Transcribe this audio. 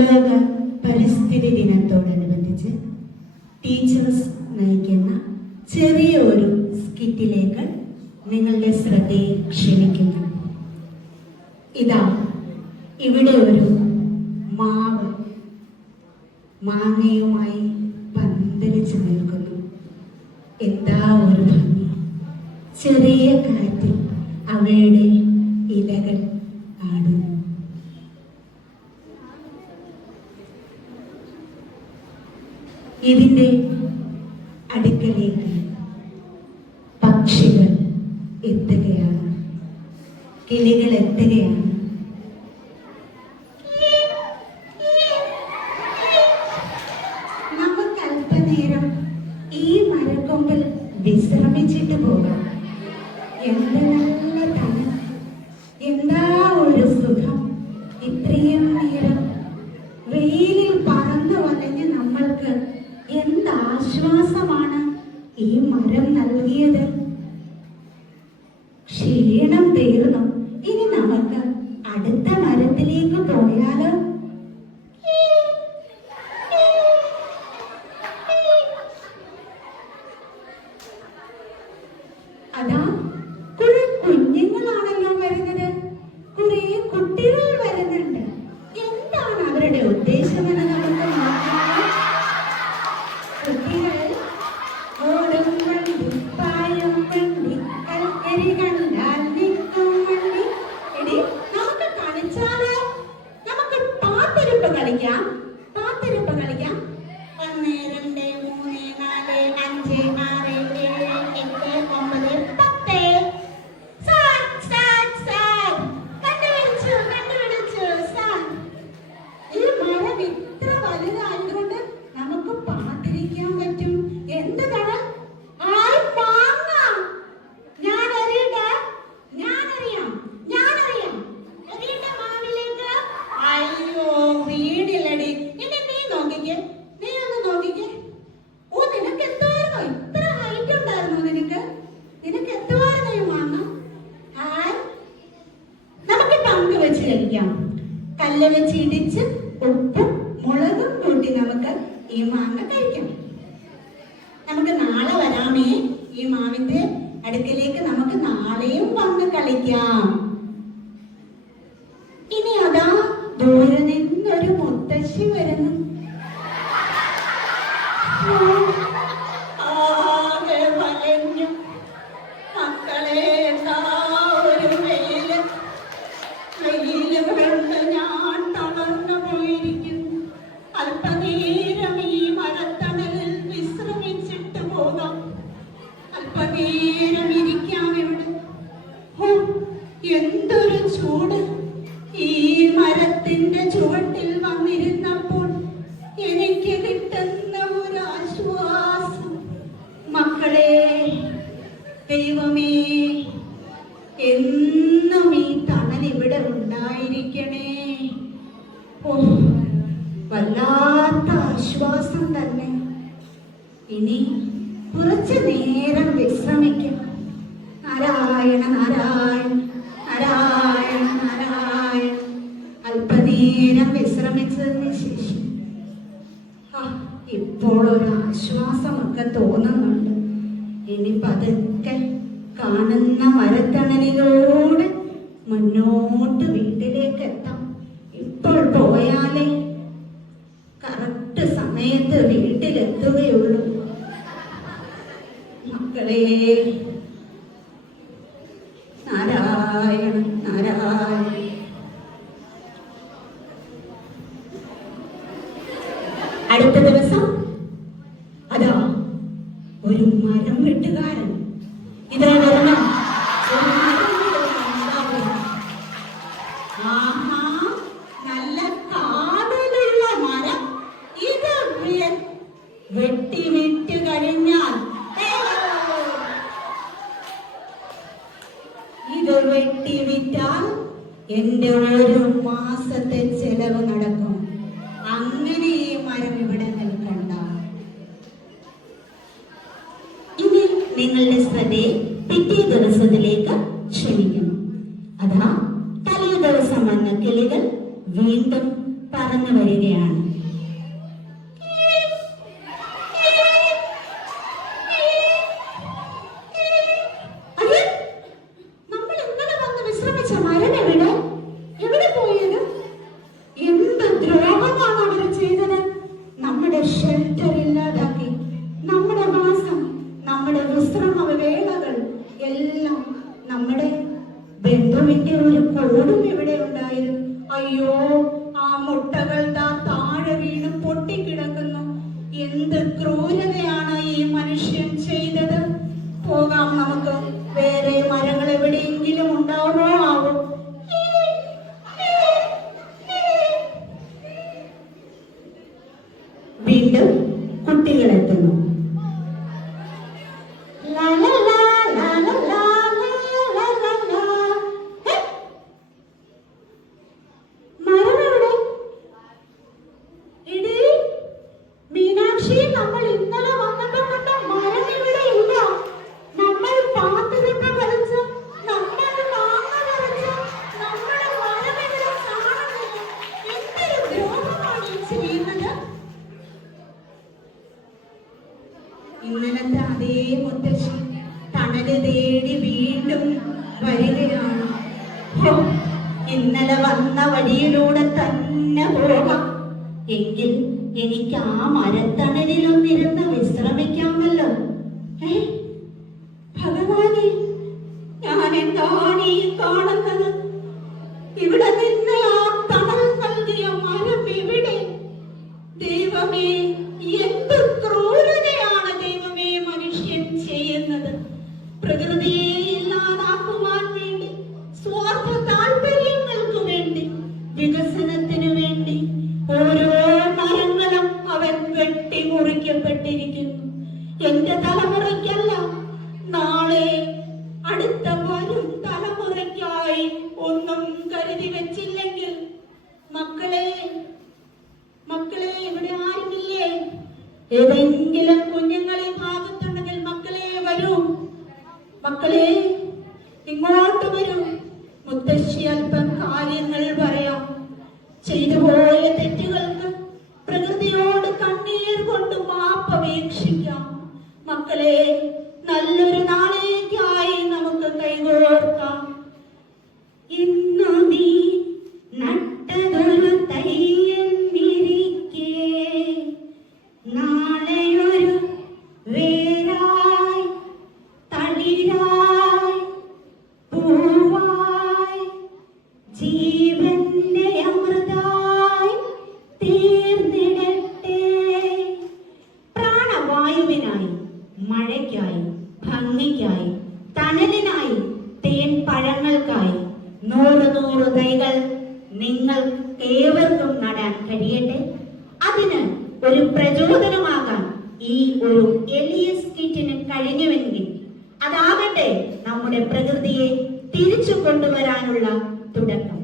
ലോക പരിസ്ഥിതി ദിനത്തോടനുബന്ധിച്ച് ടീച്ചേഴ്സ് നയിക്കുന്ന ചെറിയ ഒരു സ്കിറ്റിലേക്ക് നിങ്ങളുടെ ശ്രദ്ധയെ ക്ഷണിക്കുന്നു. ഇതാ ഇവിടെ ഒരു മാവ് മാങ്ങയുമായി പന്തലിച്ചു നിൽക്കുന്നു. എന്താ ഒരു ഭംഗി! ചെറിയ കാറ്റിൽ അവയുടെ ഇലകൾ ആടുന്നു. ഇതിന്റെ അടുക്കലേക്ക് പക്ഷികൾ എത്തുകയാണ്, കിളികൾ എത്തുകയാണ്. നമുക്ക് അല്പനേരം ഈ മരക്കൊമ്പിൽ വിശ്രമിച്ചിട്ട് പോകാം. എന്ത് നല്ല തണൽ! എന്താ ഒരു സുഖം! ഇത്രയും നേരം വെയിലിൽ പറന്നു വലഞ്ഞ് നമ്മൾക്ക് എന്താശ്വാസമാണ് ഈ മരം നൽകിയത്. ക്ഷീണം തീർന്നു. ഇനി നമുക്ക് അടുത്ത മരത്തിലേക്ക് പോയാലോ? അതാ കുറെ കുഞ്ഞുങ്ങളാണല്ലോ വരുന്നത്. കുറെ കുട്ടികൾ വരുന്നുണ്ട്. എന്താണ് അവരുടെ ഉദ്ദേശമെന്ന് നമുക്ക് നോക്കാം. കുട്ടികൾ ഓടും വണ്ടി, പായും വണ്ടി, കൽക്കരി കണ്ടാൽ നിൽക്കും വണ്ടി. എടി, നമുക്ക് കളിച്ചാലോ? നമുക്ക് പാത്തിരിപ്പ് കളിക്കാം. പാത്തിരിപ്പ് കളിക്കാം. 1 2 3 4 5 6 7 8 9 10. കണ്ടുപിടിച്ചു സാർ. ഈ മരം ഇത്ര വലുതായതുകൊണ്ട് നമുക്ക് പാത്തിരിക്കാൻ പറ്റും. എന്താണ്? അയ്യോ, വീടില്ലടി. എന്നെ നീ നോക്കിക്കേ, നീ ഒന്ന് നോക്കിക്കേ. ഓ, നിനക്ക് എത്തുമായിരുന്നോ? ഇത്ര ഹൈറ്റ് ഉണ്ടായിരുന്നോ നിനക്ക്? നിനക്ക് എത്തുമായിരുന്നോ ഈ മാങ്ങ? നമുക്ക് പങ്ക് വെച്ച് കഴിക്കാം. കല്ല് വെച്ച് ഇടിച്ച് ഉപ്പും മുളകും കൂട്ടി നമുക്ക് ഈ മാങ്ങ കഴിക്കാം. നമുക്ക് നാളെ വരാമേ. ഈ മാവിന്റെ അടുക്കലേക്ക് നമുക്ക് നാളെയും വന്ന് കളിക്കാം. ഇനി അതാ ദൂരെ നിന്നൊരു മുത്തശ്ശി വരുന്നു. ആകെ വലഞ്ഞു മക്കളെ. ഒരു വെയില് കൊണ്ട് ഞാൻ തളർന്നു പോയിരിക്കുന്നു. അല്പനേരം ഈ മരത്തണലിൽ വിശ്രമിച്ചിട്ട് പോകാം. അല്പനേരം ഇരിക്കാം ഇവിടെ. എന്തൊരു ചൂട്! ഈ മരത്തിന്റെ ചുവട്ടിൽ വന്നിരുന്നപ്പോൾ എനിക്ക് കിട്ടുന്ന ഒരു ആശ്വാസം. മക്കളെ, ദൈവമേ, എന്നും ഈ തണൽ ഇവിടെ ഉണ്ടായിരിക്കണേ. ഓ, വല്ലാത്ത ആശ്വാസം തന്നെ. ഇനി കുറച്ചു നേരം വിശ്രമിക്കാം. നാരായണ നാരായണ നാരായണ നാരായണ. അല്പനേരം വിശ്രമിച്ചതിന് ശേഷം ഇപ്പോൾ ഒരു ആശ്വാസമൊക്കെ തോന്നുന്നുണ്ട്. ഇനി പതുക്കെ കാണുന്ന മരത്തണലിലൂടെ മുന്നോട്ട് വീട്ടിലേക്ക് എത്താം. ഇപ്പോൾ പോയാലേ കറക്റ്റ് സമയത്ത് വീട്ടിലെത്തുകയുള്ളൂ. മക്കളെ, നാരായണ നാരായണ. അടുത്ത ദിവസം അതാ ഒരു മരം വെട്ടുകാരൻ ഇതാ വരണം. ആഹാ, നല്ല കാതലുള്ള മരം. ഇത് വെട്ടി വിട്ട് കഴിഞ്ഞാൽ ഇത് വെട്ടി വിറ്റാൽ എന്റെ ഒരു മാസത്തെ ചെലവ് നടക്കും. അങ്ങനെ ഈ മരം ഇവിടെ നിൽക്കണ്ട. ഇനി നിങ്ങളുടെ ശ്രദ്ധയെ പിറ്റേ ദിവസത്തിലേക്ക് ക്ഷണിക്കുന്നു. അതാ തലേ ദിവസം വന്ന കിളികൾ വീണ്ടും പറന്നു വരികയാണ്. വീണ്ടും കുട്ടികളെത്തുന്നു. ലാ ലാ ലാ ലാ ലാ ലാ ലാ ലാ ലാ. ഹേ, മരം എവിടെ? എടീ മീനാക്ഷി, നമ്മൾ ഇന്നലെ വന്നപ്പോ കണ്ട മരം ഇവിടെ ഇല്ല. നമ്മൾ പാത്തിരിപ്പ കളിച്ച, നമ്മൾ മാങ്ങ പറിച്ച നമ്മുടെ മരം ഇവിടെ കാണുന്നില്ല. എന്തൊരു ദ്രോഹമാണ് ഈ ചെയ്യുന്നത്. ഇന്നലത്തെ അതേ മുത്തശ്ശി തണല് തേടി വീണ്ടും വരികയാണ്. ഹോ, ഇന്നലെ വന്ന വഴിയിലൂടെ തന്നെ പോകാം. എങ്കിൽ എനിക്ക് ആ മരത്തണലിലൊന്നിരുന്ന് വിശ്രമിക്കാമല്ലോ. ഭഗവാനെ, ഞാൻ എന്താണ് ഈ കാണുന്നത്? ഇവിടെ നിന്ന് ആ തണൽ നൽകിയ മരം എവിടെ? ദൈവമേ, എന്ത് ക്രൂരതയാണ് ദൈവമേ മനുഷ്യൻ ചെയ്യുന്നത്. പ്രകൃതിയെ ഇല്ലാതാക്കുവാൻ വേണ്ടി, സ്വാർത്ഥ താല്പര്യങ്ങൾക്ക് വേണ്ടി, വികസനത്തിനു വേണ്ടി ഓരോ മരങ്ങളും അവൻ വെട്ടിമുറിക്കപ്പെട്ടിരിക്കുന്നു. എന്റെ തലമുറയ്ക്കല്ല, നാളെ അടുത്ത വരും തലമുറയ്ക്കായി ഒന്നും കരുതി വെച്ചില്ലെങ്കിൽ, മക്കളെ മക്കളെ, ഇവിടെ ആരുമില്ലേ? ഏതെങ്കിലും കുഞ്ഞുങ്ങൾ ഈ ഭാഗത്തുണ്ടെങ്കിൽ മക്കളെ വരൂ. മക്കളെ ഇങ്ങോട്ട് വരൂ. മുത്തശ്ശി അല്പം കാര്യങ്ങൾ പറയാം. ചെയ്തു പോയ തെറ്റുകൾക്ക് പ്രകൃതിയോട് കണ്ണീർ കൊണ്ട് മാപ്പപേക്ഷിക്കാം. മക്കളെ, നല്ലൊരു നാളേക്കായി നമുക്ക് കൈകോർക്കാം. ഇന്നു നീ നട്ടതൊരു തൈയെന്നിരിക്കെ, നാളെയൊരു വേരായി, തളിരായി, പൂവായി, ജീവന്റെ അമൃതായി തീർന്നിടട്ടെ. പ്രാണവായുവിനായി, മഴയ്ക്കായി, ഭംഗിക്കായി, തണലിനായി, തേൻ പഴങ്ങൾക്കായി 100 തൈകൾ നിങ്ങൾക്കേവർക്കും നടാൻ കഴിയട്ടെ. അതിന് ഒരു പ്രചോദനമാകാൻ ഈ ഒരു എളിയ സ്കിറ്റിന് കഴിഞ്ഞുവെങ്കിൽ, അതാകട്ടെ നമ്മുടെ പ്രകൃതിയെ തിരിച്ചു കൊണ്ടുവരാനുള്ള തുടക്കം.